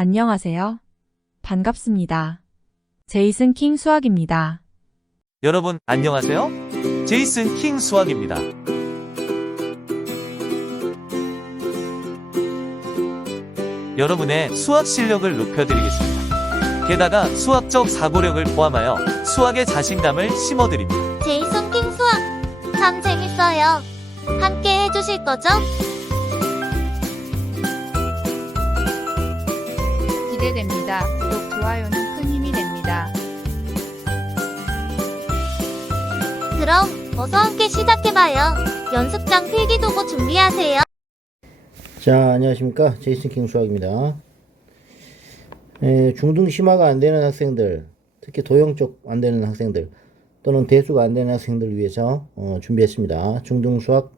안녕하세요. 반갑습니다. 제이슨 킹 수학입니다. 여러분, 안녕하세요. 제이슨 킹 수학입니다. 여러분의 수학 실력을 높여드리겠습니다. 게다가 수학적 사고력을 포함하여 수학의 자신감을 심어드립니다. 제이슨 킹 수학 참 재밌어요. 함께 해주실 거죠? 기대됩니다. 구독, 좋아요는 큰 힘이 됩니다. 그럼 어서 함께 시작해봐요. 연습장 필기도구 준비하세요. 자, 안녕하십니까. 제이슨 킹 수학입니다. 중등 심화가 안 되는 학생들, 특히 도형 쪽 안 되는 학생들, 또는 대수가 안 되는 학생들을 위해서 준비했습니다. 중등 수학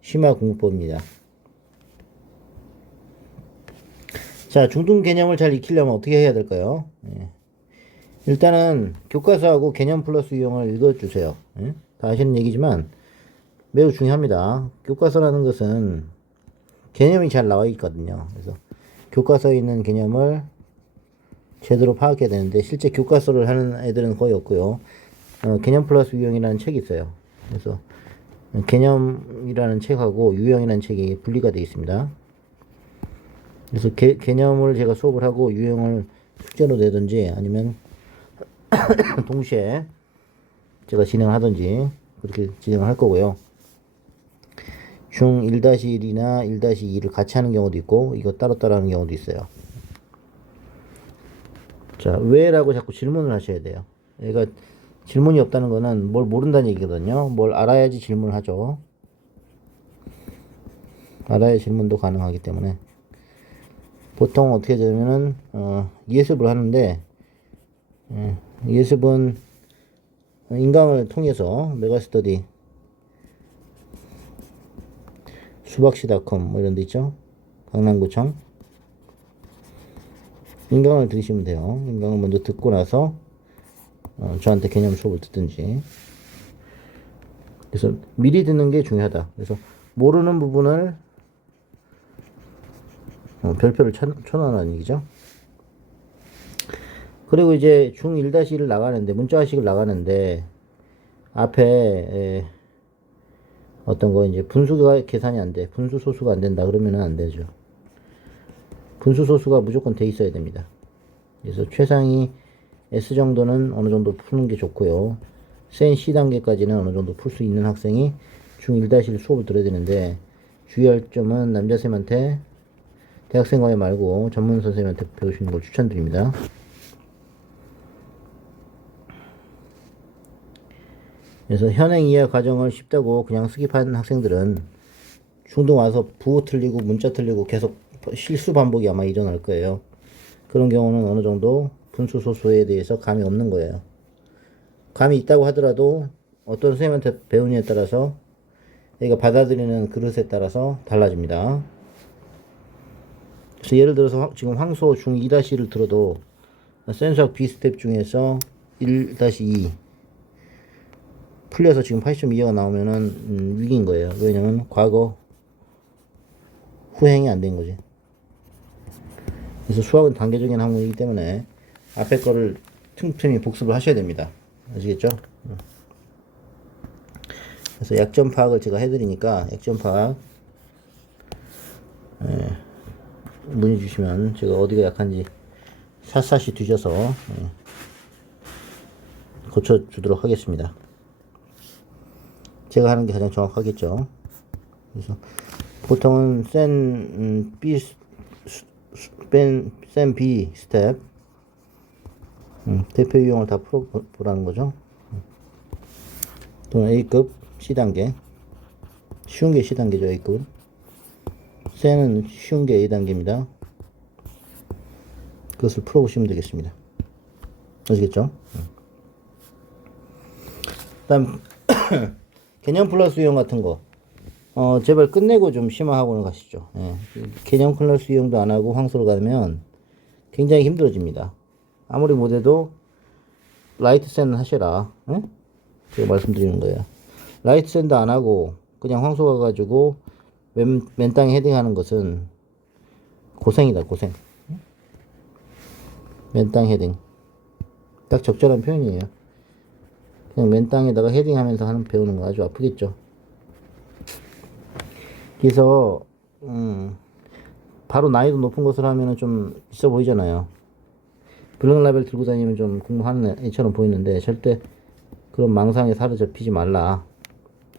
심화 공부법입니다. 자, 중등 개념을 잘 익히려면 어떻게 해야 될까요? 일단은 교과서하고 개념 플러스 유형을 읽어주세요. 다 아시는 얘기지만 매우 중요합니다. 교과서라는 것은 개념이 잘 나와 있거든요. 그래서 교과서에 있는 개념을 제대로 파악해야 되는데 실제 교과서를 하는 애들은 거의 없고요. 개념 플러스 유형이라는 책이 있어요. 그래서 개념이라는 책하고 유형이라는 책이 분리가 되어 있습니다. 그래서 개념을 제가 수업을 하고 유형을 숙제로 내든지 아니면 동시에 제가 진행하든지 그렇게 진행을 할 거고요. 중 1-1이나 1-2를 같이 하는 경우도 있고 이거 따로따로 하는 경우도 있어요. 자, 왜? 라고 자꾸 질문을 하셔야 돼요. 얘가 질문이 없다는 거는 뭘 모른다는 얘기거든요. 뭘 알아야지 질문을 하죠. 알아야 질문도 가능하기 때문에 보통 어떻게 되냐면은 예습을 하는데 예습은 인강을 통해서 메가스터디 수박시.com 뭐 이런 데 있죠. 강남구청 인강을 들으시면 돼요. 인강을 먼저 듣고 나서 저한테 개념 수업을 듣든지. 그래서 미리 듣는 게 중요하다. 그래서 모르는 부분을 별표를 쳐놓으라는 얘기죠. 그리고 이제 중 1-1을 나가는데 문자식을 나가는데 앞에 어떤 거 이제 분수가 계산이 안 돼. 분수 소수가 안 된다 그러면은 안 되죠. 분수 소수가 무조건 돼 있어야 됩니다. 그래서 최상위 S 정도는 어느 정도 푸는 게 좋고요. 센 C 단계까지는 어느 정도 풀 수 있는 학생이 중 1-1 수업을 들어야 되는데 주의할 점은 남자쌤한테 대학생 과외 말고 전문 선생님한테 배우시는 걸 추천드립니다. 그래서 현행 이해 과정을 쉽다고 그냥 스킵한 학생들은 중등 와서 부호 틀리고 문자 틀리고 계속 실수 반복이 아마 일어날 거예요. 그런 경우는 어느 정도 분수 소수에 대해서 감이 없는 거예요. 감이 있다고 하더라도 어떤 선생님한테 배우느냐에 따라서 얘가 받아들이는 그릇에 따라서 달라집니다. 그래서 예를 들어서 지금 황소 중 2-1을 들어도 센수학 B스텝 중에서 1-2 풀려서 지금 80.2가 나오면은 위기인 거예요. 왜냐면 과거 후행이 안 된 거지. 그래서 수학은 단계적인 학문이기 때문에 앞에 거를 틈틈이 복습을 하셔야 됩니다. 아시겠죠? 그래서 약점 파악을 제가 해드리니까 약점 파악 문의 주시면 제가 어디가 약한지 샅샅이 뒤져서 고쳐주도록 하겠습니다. 제가 하는 게 가장 정확하겠죠. 그래서 보통은 센 B 스텝 대표 유형을 다 풀어보라는 거죠. 또는 A급 C단계 쉬운 게 C단계죠. A급 센은 쉬운 게 A단계입니다. 그것을 풀어보시면 되겠습니다. 아시겠죠? 다음 개념 플러스 유형 같은 거 제발 끝내고 좀 심화학원을 가시죠. 개념 플러스 유형도 안 하고 황소로 가면 굉장히 힘들어집니다. 아무리 못해도 라이트 샌 하셔라. 제가 말씀드리는 거예요. 라이트 샌도 안 하고 그냥 황소 가가지고 맨 땅에 헤딩하는 것은 고생이다, 고생. 맨땅 헤딩. 딱 적절한 표현이에요. 그냥 맨땅에다가 헤딩하면서 하는 배우는 거 아주 아프겠죠. 그래서 바로 난이도 높은 것을 하면은 좀 있어 보이잖아요. 블랙 라벨 들고 다니면 좀 공부하는 애처럼 보이는데 절대 그런 망상에 사로잡히지 말라.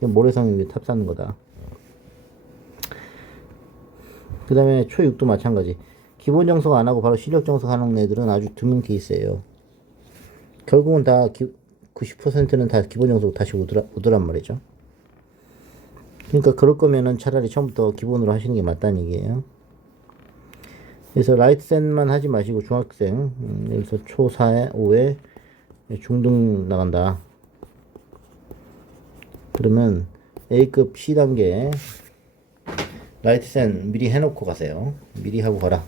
모래성이 위에 탑쌓는 거다. 그 다음에 초6도 마찬가지. 기본 정석 안 하고 바로 실력 정석 하는 애들은 아주 드문 케이스예요. 결국은 다 90%는 다 기본 정석 다시 오더란 말이죠. 그러니까 그럴 거면은 차라리 처음부터 기본으로 하시는 게 맞다는 얘기예요. 그래서 라이트 셋만 하지 마시고 중학생, 여기서 초4에 5에 중등 나간다. 그러면 A급 C단계 라이트 셋 미리 해놓고 가세요. 미리 하고 가라.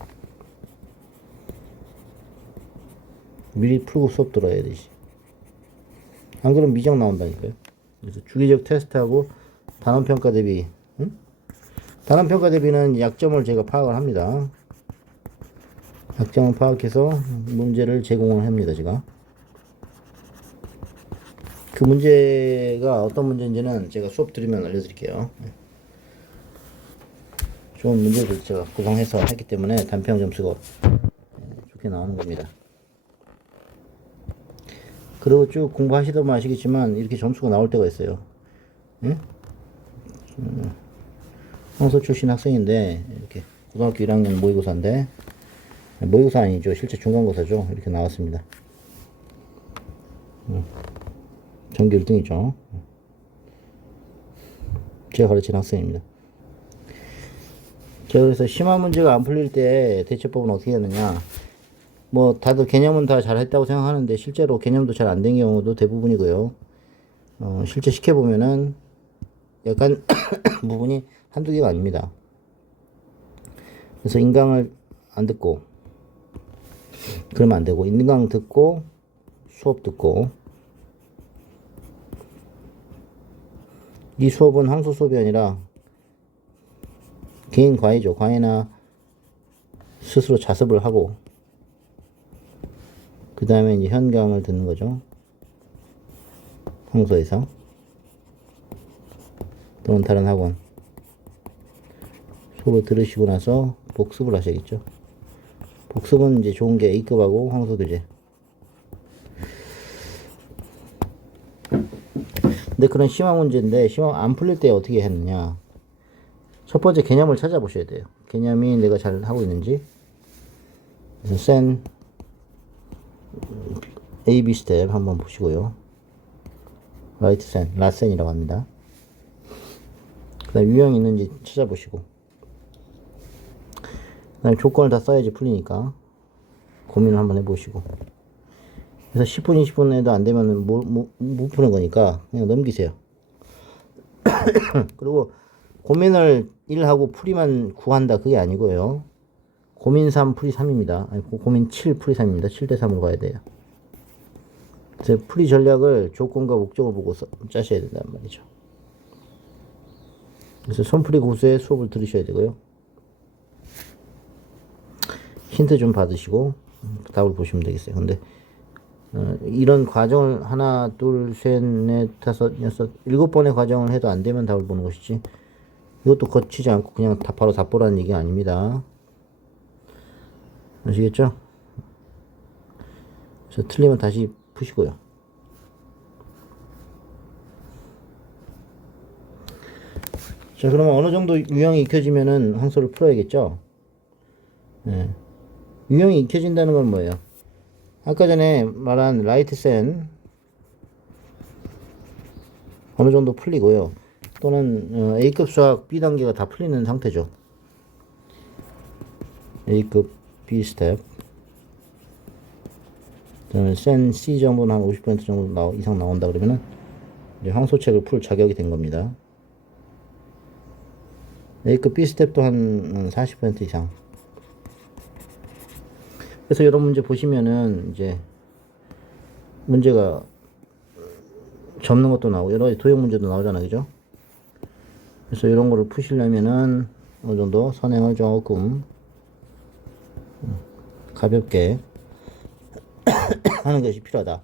미리 풀고 수업 들어야 되지. 안 그러면 미적 나온다니까요. 그래서 주기적 테스트하고 단원평가 대비. 단원평가 대비는 약점을 제가 파악을 합니다. 약점을 파악해서 문제를 제공을 합니다. 제가 그 문제가 어떤 문제인지는 제가 수업 들으면 알려드릴게요. 좋은 문제들 제가 구성해서 했기 때문에 단평 점수가 좋게 나오는 겁니다. 그리고 쭉 공부하시더만 아시겠지만 이렇게 점수가 나올 때가 있어요. 예? 황소 출신 학생인데 이렇게 고등학교 1학년 모의고사인데, 모의고사 아니죠, 실제 중간고사죠. 이렇게 나왔습니다. 전교 1등이죠. 제가 가르치는 학생입니다. 제가 그래서 심한 문제가 안 풀릴 때 대처법은 어떻게 하느냐, 뭐 다들 개념은 다 잘했다고 생각하는데 실제로 개념도 잘 안 된 경우도 대부분이고요. 실제 시켜보면은 약간 부분이 한두 개가 아닙니다. 그래서 인강을 안 듣고 그러면 안 되고, 인강 듣고 수업 듣고, 이 수업은 황소 수업이 아니라 개인 과외죠. 과외나 스스로 자습을 하고 그 다음에 이제 현강을 듣는 거죠. 황소에서 또는 다른 학원 수업을 들으시고 나서 복습을 하셔야겠죠. 복습은 이제 좋은 게 A급하고 황소 교재. 근데 그런 심화 문제인데 심화 안 풀릴 때 어떻게 했느냐, 첫 번째 개념을 찾아보셔야 돼요. 개념이 내가 잘 하고 있는지. 그래서 센 A, B 스텝 한번 보시고요. 라이트 센, 라센이라고 합니다. 그 다음 유형이 있는지 찾아보시고, 그 다음에 조건을 다 써야지 풀리니까 고민을 한번 해보시고, 그래서 10분, 20분에도 안 되면 못 푸는 거니까 그냥 넘기세요. 그리고 고민을 1하고 풀이만 9한다, 그게 아니고요. 고민 3, 풀이 3입니다. 아니, 고민 7, 풀이 3입니다. 7대 3으로 가야 돼요. 그래서 풀이 전략을 조건과 목적을 보고 짜셔야 된단 말이죠. 그래서 손풀이 고수의 수업을 들으셔야 되고요. 힌트 좀 받으시고 답을 보시면 되겠어요. 근데 이런 과정을 하나, 둘, 셋, 넷, 다섯, 여섯, 7번의 과정을 해도 안 되면 답을 보는 것이지, 이것도 거치지 않고 그냥 바로 답 보라는 얘기가 아닙니다. 아시겠죠? 그래서 틀리면 다시 푸시고요. 자, 그러면 어느 정도 유형이 익혀지면은 황소를 풀어야겠죠? 네. 유형이 익혀진다는 건 뭐예요? 아까 전에 말한 라이트 센 어느 정도 풀리고요. 또는 A급 수학 B단계가 다 풀리는 상태죠. A급 B 스텝. 그다음에 센 C 정도는 한 50% 정도 이상 나온다 그러면은 이제 황소책을 풀 자격이 된 겁니다. A급 B 스텝도 한 40% 이상. 그래서 이런 문제 보시면은 이제 문제가 접는 것도 나오고 여러 가지 도형 문제도 나오잖아요, 그죠? 그래서 이런 거를 푸시려면은 어느 정도 선행을 조금 가볍게 하는 것이 필요하다.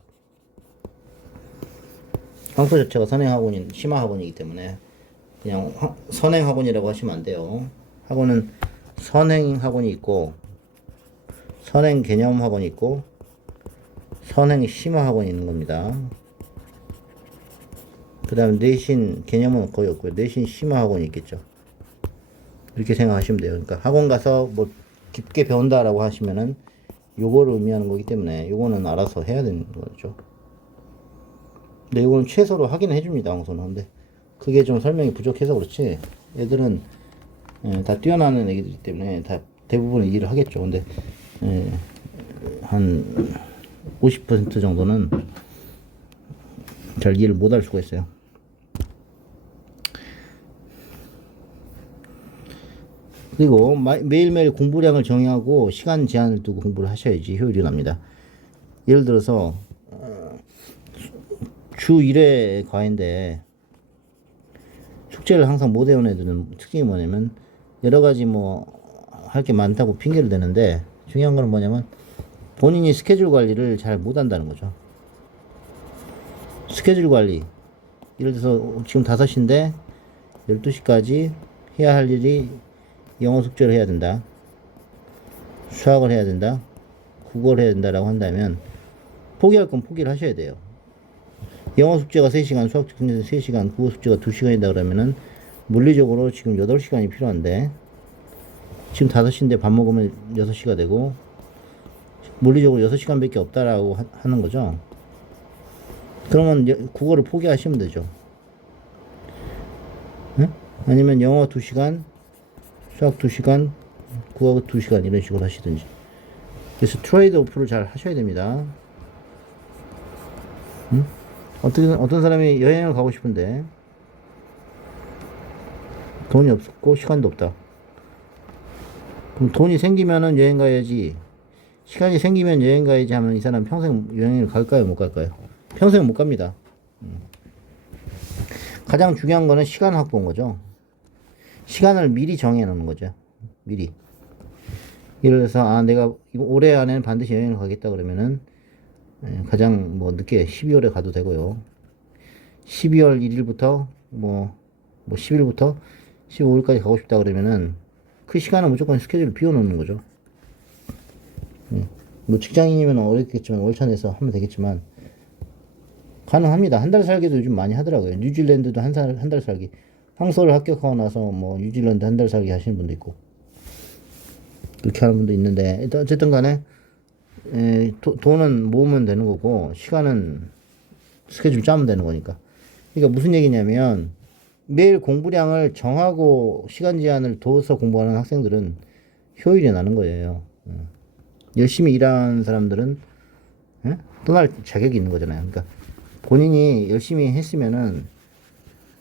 황소 자체가 선행학원인 심화학원이기 때문에 그냥 선행학원이라고 하시면 안 돼요. 학원은 선행학원이 있고 선행 개념학원이 있고 선행 심화학원이 있는 겁니다. 그 다음 내신 개념은 거의 없고요. 내신 심화학원이 있겠죠. 이렇게 생각하시면 돼요. 그러니까 학원 가서 뭐 깊게 배운다라고 하시면은 요거를 의미하는 거기 때문에 요거는 알아서 해야 되는 거죠. 근데 요거는 최소로 확인을 해줍니다. 황소는. 근데 그게 좀 설명이 부족해서 그렇지 애들은 다 뛰어나는 애기들이기 때문에 다 대부분 이해를 하겠죠. 근데 한 50% 정도는 잘 이해를 못 할 수가 있어요. 그리고 매일매일 공부량을 정하고 시간 제한을 두고 공부를 하셔야지 효율이 납니다. 예를 들어서 주 1회 과외인데 숙제를 항상 못 해온 애들은 특징이 뭐냐면 여러 가지 뭐 할 게 많다고 핑계를 대는데 중요한 건 뭐냐면 본인이 스케줄 관리를 잘 못한다는 거죠. 스케줄 관리. 예를 들어서 지금 5시인데 12시까지 해야 할 일이 영어 숙제를 해야 된다. 수학을 해야 된다. 국어를 해야 된다라고 한다면 포기할 건 포기를 하셔야 돼요. 영어 숙제가 3시간, 수학 숙제가 3시간, 국어 숙제가 2시간이다 그러면은 물리적으로 지금 8시간이 필요한데 지금 5시인데 밥 먹으면 6시가 되고 물리적으로 6시간밖에 없다라고 하는 거죠. 그러면 국어를 포기하시면 되죠. 네? 아니면 영어 2시간, 수학 2시간, 국어 2시간 이런 식으로 하시든지. 그래서 트레이드 오프를 잘 하셔야 됩니다. 응? 어떤 사람이 여행을 가고 싶은데 돈이 없고 시간도 없다. 그럼 돈이 생기면은 여행 가야지. 시간이 생기면 여행 가야지 하면 이 사람 평생 여행을 갈까요? 못 갈까요? 평생 못 갑니다. 가장 중요한 거는 시간 확보인 거죠. 시간을 미리 정해 놓는 거죠. 미리. 예를 들어서 내가 올해 안에는 반드시 여행을 가겠다 그러면은 가장 뭐 늦게 12월에 가도 되고요. 12월 1일부터 뭐 10일부터 15일까지 가고 싶다 그러면은 그 시간은 무조건 스케줄을 비워놓는 거죠. 뭐 직장인이면 어렵겠지만 월차 내서 하면 되겠지만 가능합니다. 한 달 살기도 요즘 많이 하더라고요. 뉴질랜드도 한 달 살기. 황소를 합격하고 나서 뭐 뉴질랜드 한 달 살기 하시는 분도 있고 그렇게 하는 분도 있는데 어쨌든 간에 돈은 모으면 되는 거고 시간은 스케줄 짜면 되는 거니까. 그러니까 무슨 얘기냐면 매일 공부량을 정하고 시간 제한을 둬서 공부하는 학생들은 효율이 나는 거예요. 열심히 일하는 사람들은 떠날 자격이 있는 거잖아요. 그러니까 본인이 열심히 했으면은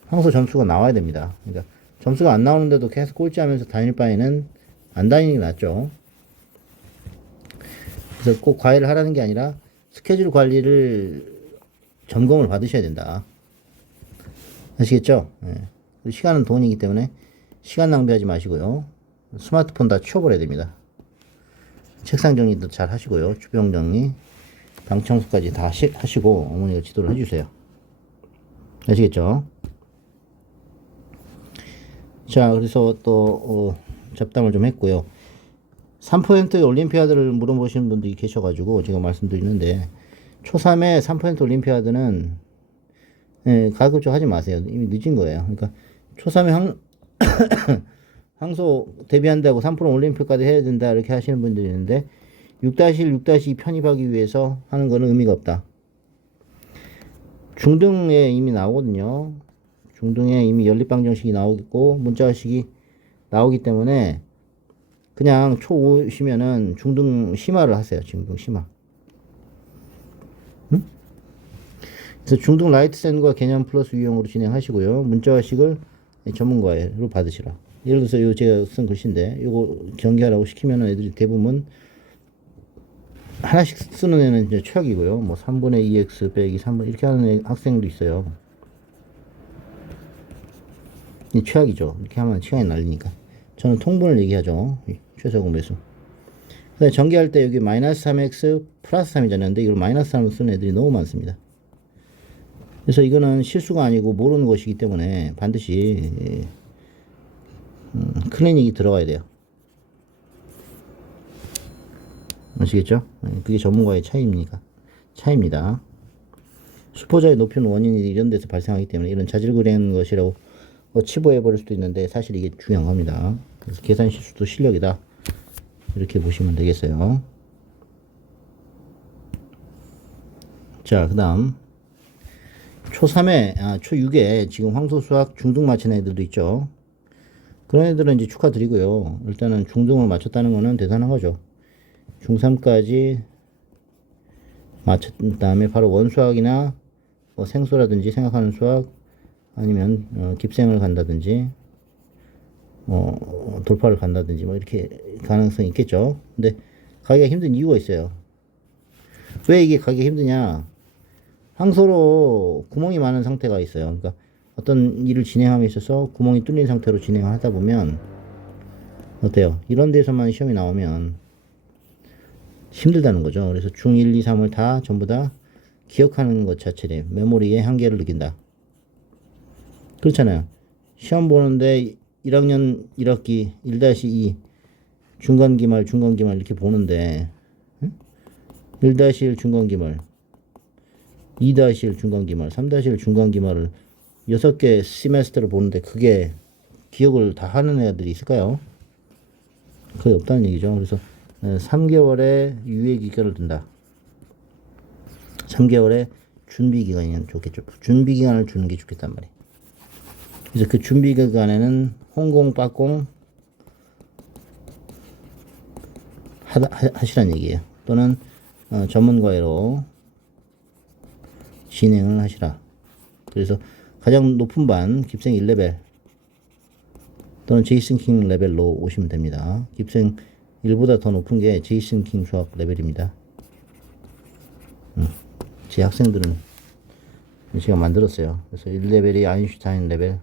황소 점수가 나와야 됩니다. 그러니까 점수가 안 나오는데도 계속 꼴찌하면서 다닐 바에는 안 다니는 게 낫죠. 그래서 꼭 과외를 하라는 게 아니라 스케줄 관리를 점검을 받으셔야 된다. 아시겠죠? 시간은 돈이기 때문에 시간 낭비하지 마시고요. 스마트폰 다 치워버려야 됩니다. 책상 정리도 잘 하시고요. 주변 정리, 방 청소까지 다 하시고 어머니가 지도를 해주세요. 아시겠죠? 자, 그래서 또 잡담을 좀 했고요. 3% 올림피아드를 물어보시는 분들이 계셔가지고 제가 말씀드리는데 초3의 3% 올림피아드는 가급적 하지 마세요. 이미 늦은 거예요. 그러니까 초3에 항소 데뷔한다고 3% 올림픽까지 해야 된다 이렇게 하시는 분들이 있는데 6-1, 6-2 편입하기 위해서 하는 거는 의미가 없다. 중등에 이미 나오거든요. 중등에 이미 연립방 정식이 나오고 문자식이 나오기 때문에 그냥 초 5시면은 중등 심화를 하세요. 중등 심화. 그래서 중등 라이트 샌과 개념 플러스 유형으로 진행하시고요. 문자식을 전문가로 받으시라. 예를 들어서 요 제가 쓴 글씨인데 요거 경기하라고 시키면은 애들이 대부분 하나씩 쓰는 애는 이제 최악이고요. 뭐 3분의 2x 빼기 3분 이렇게 하는 학생도 있어요. 이 최악이죠. 이렇게 하면 시간이 날리니까. 저는 통분을 얘기하죠. 최소 공배수. 그다음에 전개할 때 여기 마이너스 3x 플러스 3이잖아요. 근데 이걸 마이너스 3을 쓰는 애들이 너무 많습니다. 그래서 이거는 실수가 아니고 모르는 것이기 때문에 반드시 클리닉이 들어가야 돼요. 아시겠죠? 그게 전문가의 차이입니다. 수포자의 높이는 원인이 이런 데서 발생하기 때문에 이런 자질구레한 것이라고 치부해 버릴 수도 있는데 사실 이게 중요한 겁니다. 그래서 계산 실수도 실력이다. 이렇게 보시면 되겠어요. 자, 그 다음 초3에 초6에 지금 황소 수학 중등 맞힌 애들도 있죠. 그런 애들은 이제 축하드리고요. 일단은 중등을 맞췄다는 거는 대단한 거죠. 중3까지 맞췄 다음에 바로 원수학이나 뭐 생수라든지 생각하는 수학 아니면 깁생을 간다든지 돌파를 간다든지 뭐 이렇게 가능성이 있겠죠. 근데 가기가 힘든 이유가 있어요. 왜 이게 가기가 힘드냐? 항소로 구멍이 많은 상태가 있어요. 그러니까 어떤 일을 진행함에 있어서 구멍이 뚫린 상태로 진행을 하다 보면 어때요? 이런 데서만 시험이 나오면 힘들다는 거죠. 그래서 중 1, 2, 3을 다 전부 다 기억하는 것 자체에 메모리의 한계를 느낀다. 그렇잖아요. 시험 보는데 1학년 1학기 1-2 중간기말 이렇게 보는데 1-1 중간기말 2-1 중간기말 3-1 중간기말을 6개 시메스터를 보는데 그게 기억을 다 하는 애들이 있을까요? 거의 없다는 얘기죠. 그래서 3개월의 유예 기간을 둔다. 3개월의 준비 기간이면 좋겠죠. 준비 기간을 주는 게 좋겠단 말이에요. 그래서 그 준비 기간에는 홍공, 빠공 하시란 얘기예요. 또는 전문가회로 진행을 하시라. 그래서 가장 높은 반 깁생 1레벨 또는 제이슨 킹 레벨로 오시면 됩니다. 깁생 1보다 더 높은 게 제이슨 킹 수학 레벨입니다. 제 학생들은 제가 만들었어요. 그래서 1레벨이 아인슈타인 레벨,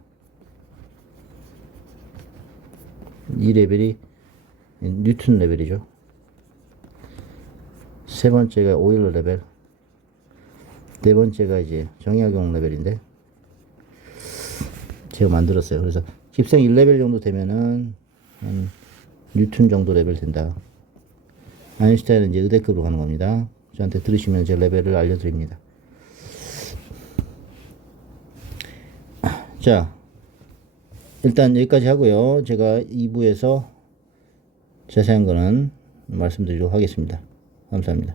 2레벨이 뉴턴 레벨이죠. 세 번째가 오일러 레벨, 네 번째가 이제 정약용 레벨인데 제가 만들었어요. 그래서 깁생 1레벨 정도 되면은 한 뉴턴 정도 레벨 된다. 아인슈타인은 이제 의대급으로 가는 겁니다. 저한테 들으시면 제 레벨을 알려드립니다. 자, 일단 여기까지 하고요. 제가 2부에서 자세한 거는 말씀드리도록 하겠습니다. 감사합니다.